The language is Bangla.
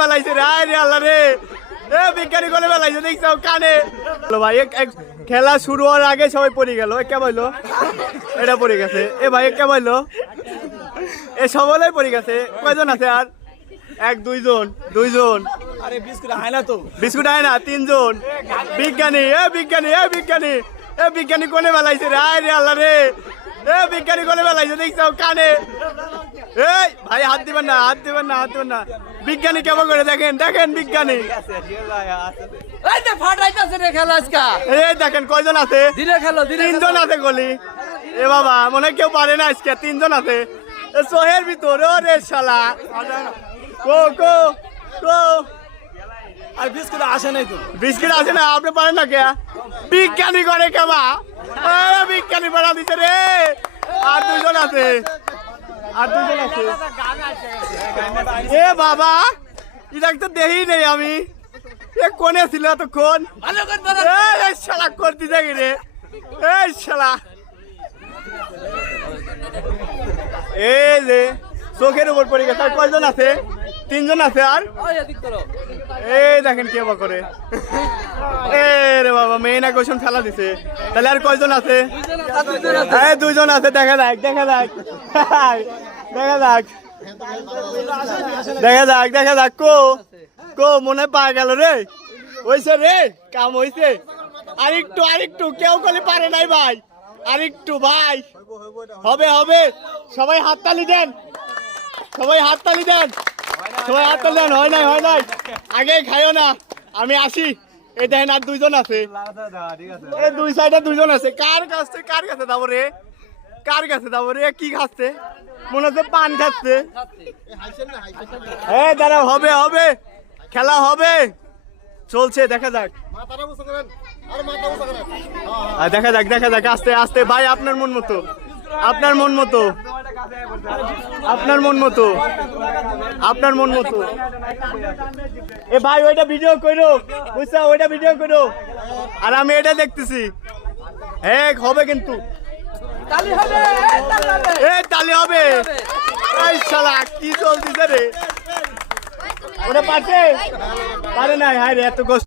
বেলাইছে রে, আয় রে আল্লাহ রে, এ বিজ্ঞানী কোনে বেলাইছে দেখছো কানে। ভাই খেলা শুরু হওয়ার আগে সবাই পড়ে গেল, কে বললো এটা পড়ে গেছে, এ ভাই কে বললো, এ সবাই পড়ে গেছে। কয়জন আছে আর? এক দুইজন, আরে বিস্কুট হয় না তো, বিস্কুট আয় না, তিনজন। বিজ্ঞানী, এ বিজ্ঞানী, এ বিজ্ঞানী, এ বিজ্ঞানী কোনে বেলাইছে রে, আয় রে আল্লাহ রে, এ বিজ্ঞানী কোনে বেলাইছে দেখছো কানে। এই ভাই হাত দিবেন না, হাত দিবেন না, হাত দিবেন না। বিজ্ঞানী কেমন করে দেখেন, দেখেন বিজ্ঞানী, এই যে ফাটাইতাছে রে খেলা আজকা। এই দেখেন কয়জন আছে, দিনে খেলো, দিনে তিনজন আছে গলি। এ বাবা মনে হয় কেউ পারে না আজকে, তিনজন আছে সোহের ভিতরে। ওরে শালা, কো কো কো, আর বিস্কুট আসে নাই তো। বিস্কিট আছে না, আপনি পারেন না কে? বিজ্ঞানী করে কেমা, বিজ্ঞানী বানা দিচ্ছে রে। আর দুজন আছে, আর দুজন আছে। এ বাবা এটা তো দেখি নেই আমি, এ কোনে ছিল এতক্ষণ? এই শালা করতে দেখি রে, এই শালা, এই যে চোখের উপর পড়ে গেছে। আর কয়জন আছে? তিনজন আছে। আর এই দেখেন কে বা করে, এ রে বাবা মেইন আকর্ষণ ফেলা দিছে। তাহলে আর কয়জন আছে? এই দুইজন আছে। দেখা যাক, দেখা যাক, দেখা যাক, দেখা যাক, দেখা যাক। কো কো মনে পাওয়া গেল রে, হইছে রে, কাম হইছে। আরেকটু, আরেকটু, কেউ কলে পারে নাই ভাই, আরেকটু ভাই, হবে হবে। সবাই হাততালি দেন, সবাই হাততালি দেন, সবাই হাততালি দেন। হয় নাই, হয় নাই, আগে খাইও না, আমি আসি। এই দেখেন আর দুইজন আছে, এই দুই সাইডে দুইজন আছে। কার কাছে, কার কাছে যাবো রে, কার কাছে যাবো রে? কি খাচ্ছে? মনে হচ্ছে পান খাচ্ছে। এই দাঁড়াও, হবে হবে, খেলা হবে, চলছে। দেখা যাক, দেখা যাক, দেখা যাক, আস্তে আস্তে ভাই, আপনার মন মতো, আপনার মন মতো, আপনার মন মতো, আপনার মন মতো। এ ভাই ওইটা ভিডিও করো, বুঝছো, ওইটা ভিডিও করো, আর আমি এটা দেখতেছি। হ্যাঁ হবে কিন্তু, এ তালি হবে। এই শালা কি চলতেছে রে, ওটা পারছে, পারে নাই, হায় রে এত কষ্ট।